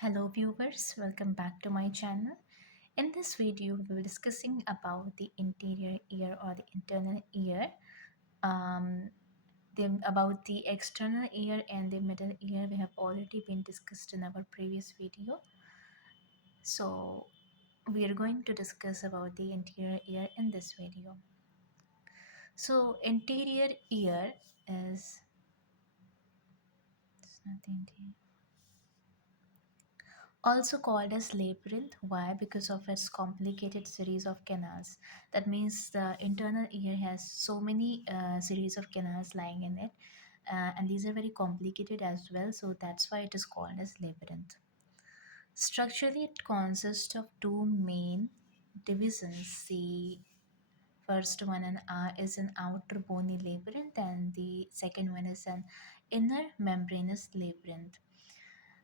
Hello viewers, welcome back to my channel. In this video, we will be discussing about the interior ear or the internal ear, about the external ear and the middle ear. We have already been discussed in our previous video. So we are going to discuss about the interior ear in this video. So interior ear is it's not the interior. Also called as labyrinth. Why? Because of its complicated series of canals. That means the internal ear has so many series of canals lying in it, and these are very complicated as well, so that's why it is called as labyrinth. Structurally, it consists of two main divisions. The first one is an outer bony labyrinth, and the second one is an inner membranous labyrinth.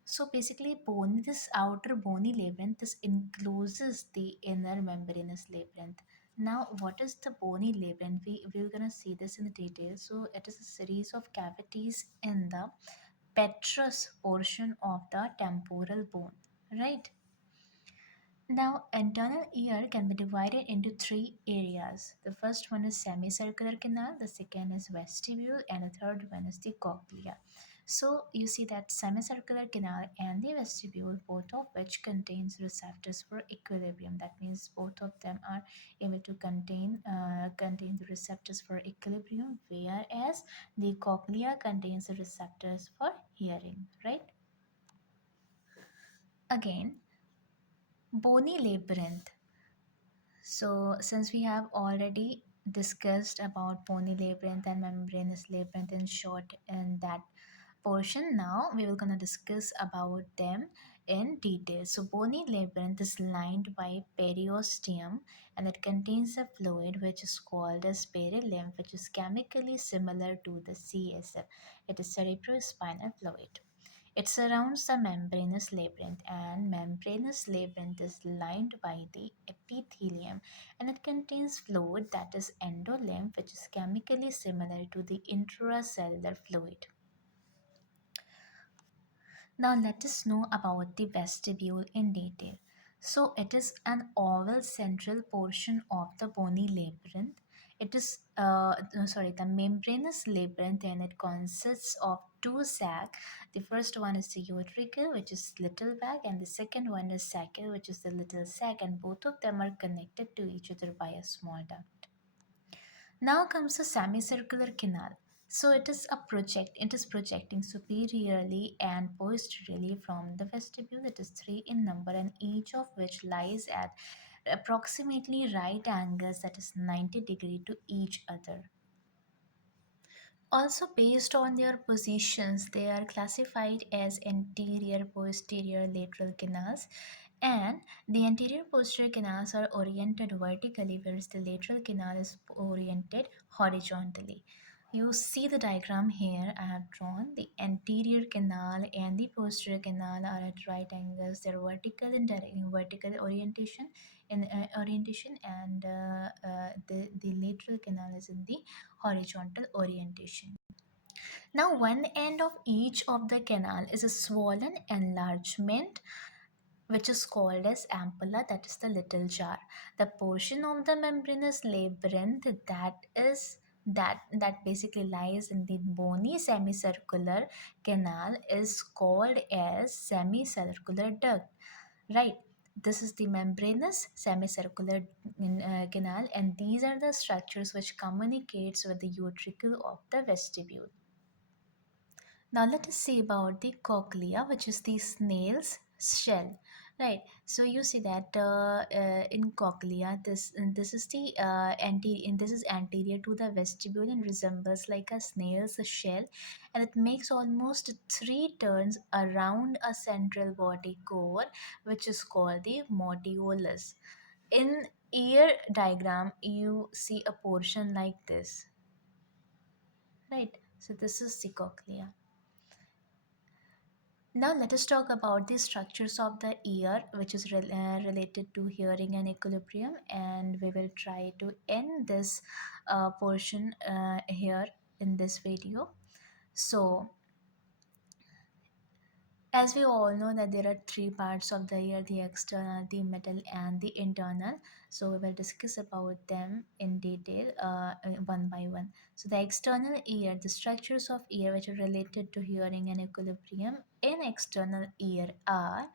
So basically, this outer bony labyrinth, this encloses the inner membranous labyrinth. Now, what is the bony labyrinth? We're gonna see this in detail. So it is a series of cavities in the petrous portion of the temporal bone, right? Now, internal ear can be divided into three areas. The first one is semicircular canal, the second is vestibule, and the third one is the cochlea. So you see that semicircular canal and the vestibule, both of which contains receptors for equilibrium. That means both of them are able to contain the receptors for equilibrium, whereas the cochlea contains the receptors for hearing. Right? Again, bony labyrinth. So, since we have already discussed about bony labyrinth and membranous labyrinth in short in that portion, now we will gonna discuss about them in detail. So, bony labyrinth is lined by periosteum, and it contains a fluid which is called as perilymph, which is chemically similar to the CSF. It is cerebrospinal fluid. It surrounds the membranous labyrinth, and membranous labyrinth is lined by the epithelium, and it contains fluid that is endolymph, which is chemically similar to the intracellular fluid. Now let us know about the vestibule in detail. So it is an oval central portion of the bony labyrinth. It is the membranous labyrinth, and it consists of two sacs. The first one is the utricle, which is little bag, and the second one is sacral, which is the little sac, and both of them are connected to each other by a small duct. Now comes the semicircular canal. So it is projecting superiorly and posteriorly from the vestibule. It is three in number, and each of which lies at approximately right angles, that is 90 degrees to each other. Also, based on their positions, they are classified as anterior, posterior, lateral canals. And the anterior posterior canals are oriented vertically, whereas the lateral canal is oriented horizontally. You see the diagram here I have drawn. The anterior canal and the posterior canal are at right angles. They're vertical in vertical orientation, and the lateral canal is in the horizontal orientation. Now, one end of each of the canal is a swollen enlargement which is called as ampulla, that is the little jar. The portion of the membranous labyrinth that basically lies in the bony semicircular canal is called as semicircular duct. Right. This is the membranous semicircular canal, and these are the structures which communicates with the utricle of the vestibule. Now let us see about the cochlea, which is the snail's shell. Right. So you see that in cochlea, this is the this is anterior to the vestibule and resembles like a snail's shell, and it makes almost three turns around a central body core, which is called the modiolus. In ear diagram, you see a portion like this. Right. So this is the cochlea. Now let us talk about the structures of the ear, which is related to hearing and equilibrium, and we will try to end this portion here in this video. So As we all know that there are three parts of the ear: the external, the middle, and the internal. So we will discuss about them in detail, one by one. So the external ear, the structures of ear which are related to hearing and equilibrium in external ear are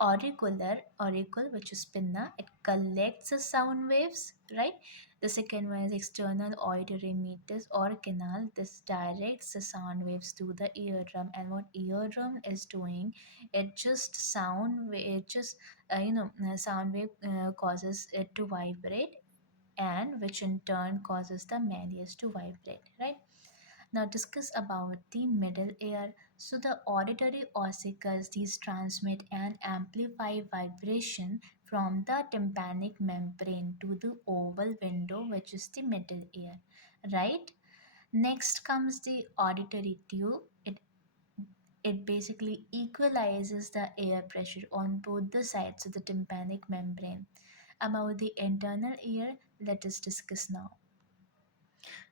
auricle, which is pinna. It collects the sound waves, right? The second one is external auditory meatus or canal. This directs the sound waves to the eardrum, and what eardrum is doing, it just sound wave causes it to vibrate, and which in turn causes the malleus to vibrate, right? Now discuss about the middle ear. So the auditory ossicles, these transmit and amplify vibration from the tympanic membrane to the oval window, which is the middle ear, right? Next comes the auditory tube. It basically equalizes the air pressure on both the sides of the tympanic membrane. About the internal ear, let us discuss now.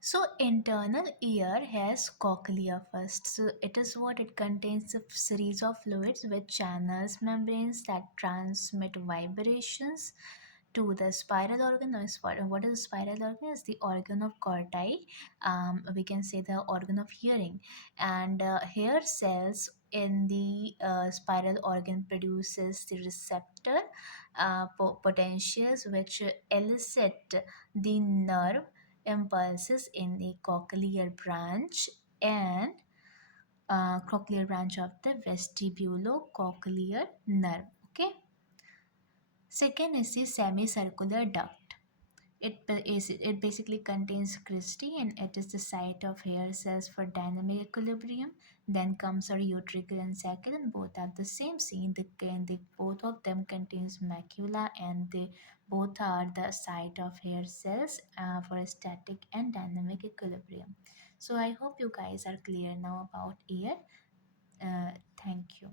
So internal ear has cochlea first. So it is what it contains a series of fluids with channels, membranes that transmit vibrations to the spiral organ. What is the spiral organ? Is the organ of corti. We can say the organ of hearing, and hair cells in the spiral organ produces the receptor potentials which elicit the nerve impulses in the and cochlear branch of the vestibulocochlear nerve. Okay. Second is the semicircular duct. It basically contains cristae, and it is the site of hair cells for dynamic equilibrium. Then comes our utricle and sacral, and both are the same. See, both of them contains macula, and they both are the site of hair cells for static and dynamic equilibrium. So I hope you guys are clear now about ear. Thank you.